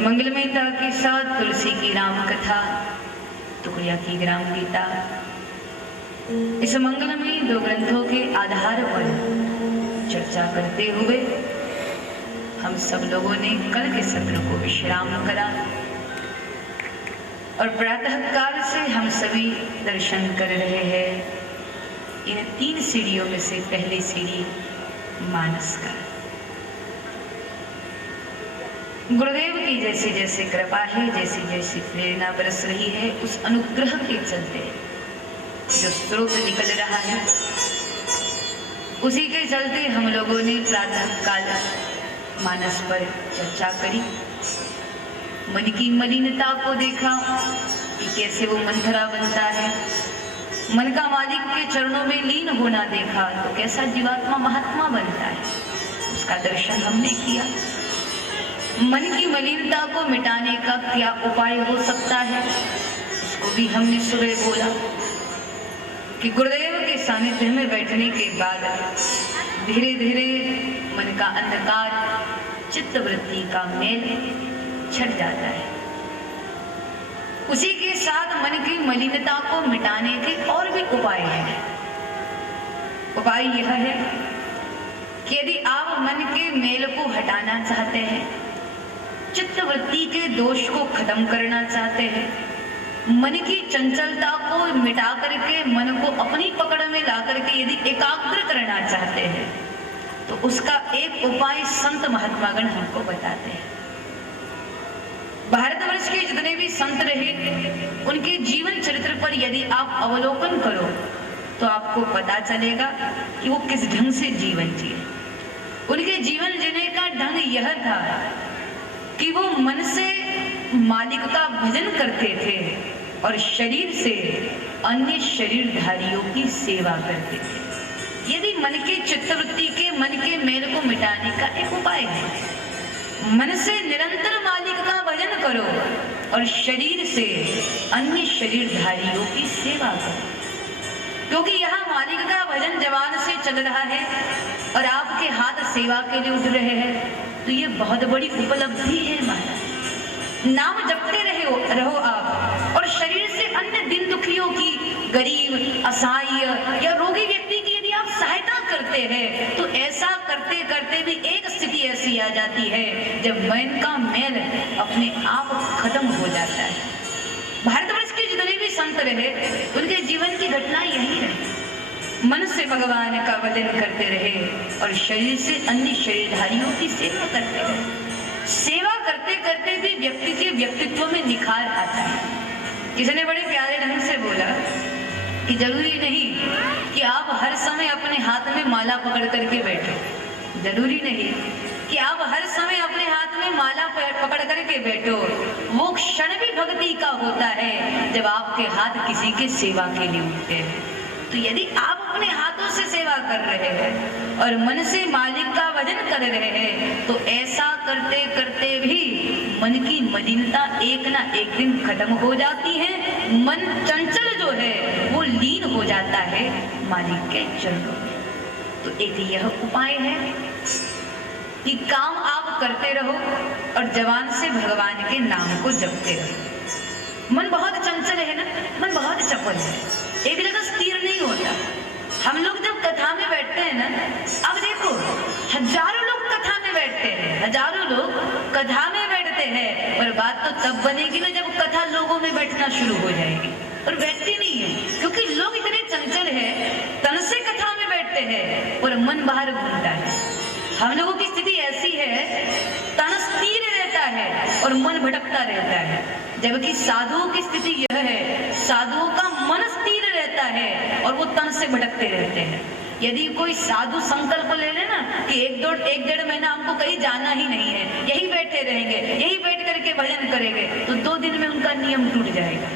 मंगलमयता के साथ तुलसी की राम कथा, टुकड़िया की ग्राम गीता, इस मंगलमयी दो ग्रंथों के आधार पर चर्चा करते हुए हम सब लोगों ने कल के सत्र को विश्राम करा और प्रातः काल से हम सभी दर्शन कर रहे हैं इन 3 सीढ़ियों में से पहली सीढ़ी मानस का। गुरुदेव की जैसे जैसे कृपा है, जैसी जैसी प्रेरणा बरस रही है, उस अनुग्रह के चलते जो स्रोत निकल रहा है उसी के चलते हम लोगों ने प्रातः काल मानस पर चर्चा करी। मन की मलिनता को देखा कि कैसे वो मंथरा बनता है, मन का मालिक के चरणों में लीन होना देखा तो कैसा जीवात्मा महात्मा बनता है, उसका दर्शन हमने किया। मन की मलिनता को मिटाने का क्या उपाय हो सकता है, उसको भी हमने सुबह बोला कि गुरुदेव के सानिध्य में बैठने के बाद धीरे धीरे मन का अंधकार, चित्त वृत्ति का मेल छट जाता है। उसी के साथ मन की मलिनता को मिटाने के और भी उपाय हैं। उपाय यह है कि यदि आप मन के मेल को हटाना चाहते हैं, चित्त वृत्ति के दोष को खत्म करना चाहते हैं, मन की चंचलता को मिटा करके मन को अपनी पकड़ में ला करके यदि एकाग्र करना चाहते हैं तो उसका एक उपाय संत महात्मागण हमको बताते हैं। भारतवर्ष के जितने भी संत रहे उनके जीवन चरित्र पर यदि आप अवलोकन करो तो आपको पता चलेगा कि वो किस ढंग से जीवन जिए। उनके जीवन जीने का ढंग यह था कि वो मन से मालिक का भजन करते थे और शरीर से अन्य शरीरधारियों की सेवा करते थे। यदि मन के चित्तवृत्ति के मन के मेल को मिटाने का एक उपाय है, मन से निरंतर मालिक का भजन करो और शरीर से अन्य शरीरधारियों की सेवा करो। क्योंकि यहाँ मालिक का भजन जवान से चल रहा है और आपके हाथ सेवा के लिए उठ रहे हैं तो ये बहुत बड़ी उपलब्धि है महाराज। नाम जपते रहो आप और शरीर से अन्य दिन दुखियों की, गरीब, असहाय या रोगी व्यक्ति की यदि आप सहायता करते हैं तो ऐसा करते करते भी एक स्थिति ऐसी आ जाती है जब मन का मेल अपने आप खत्म हो जाता है। भारतवर्ष के जितने भी संत रहे उनके जीवन की घटना यही रही। मन से भगवान का भजन करते रहे और शरीर से अन्य शरीरधारियों की सेवा करते रहे। सेवा करते करते भी व्यक्ति के व्यक्तित्व में निखार आता है। किसी ने बड़े प्यारे ढंग से बोला कि जरूरी नहीं कि आप हर समय अपने हाथ में माला पकड़ करके बैठो, जरूरी नहीं कि आप हर समय अपने हाथ में माला पकड़ करके बैठो। वो क्षण भी भक्ति का होता है जब आपके हाथ किसी के सेवा के लिए उठते हैं। तो यदि आप अपने हाथों से सेवा कर रहे हैं और मन से मालिक का भजन कर रहे हैं तो ऐसा करते करते भी मन की मलिनता एक ना एक दिन खत्म हो जाती है। मन चंचल जो है वो लीन हो जाता है मालिक के चरणों में। तो एक यह उपाय है कि काम आप करते रहो और जवान से भगवान के नाम को जपते रहो। मन बहुत चंचल है ना, मन बहुत चपल है, एक जगह स्थिर नहीं होता। हम लोग जब कथा में बैठते हैं ना, अब देखो हजारों लोग कथा में बैठते हैं, हजारों लोग कथा में बैठते हैं, पर बात तो तब बनेगी ना जब कथा लोगों में बैठना शुरू हो जाएगी। और बैठती नहीं है क्योंकि लोग इतने चंचल है, तन से कथा में बैठते हैं और मन बाहर घूमता है। हम लोगों की स्थिति ऐसी है, तन स्थिर रहता है और मन भटकता रहता है, जबकि साधुओं की स्थिति यह है, साधुओं का मन स्थिर रहता है और वो तन से भटकते रहते हैं। यदि कोई साधु संकल्प ले ले ना कि एक डेढ़ महीना हमको कहीं जाना ही नहीं है, यही बैठे रहेंगे, यही बैठ करके भजन करेंगे, तो 2 दिन में उनका नियम टूट जाएगा।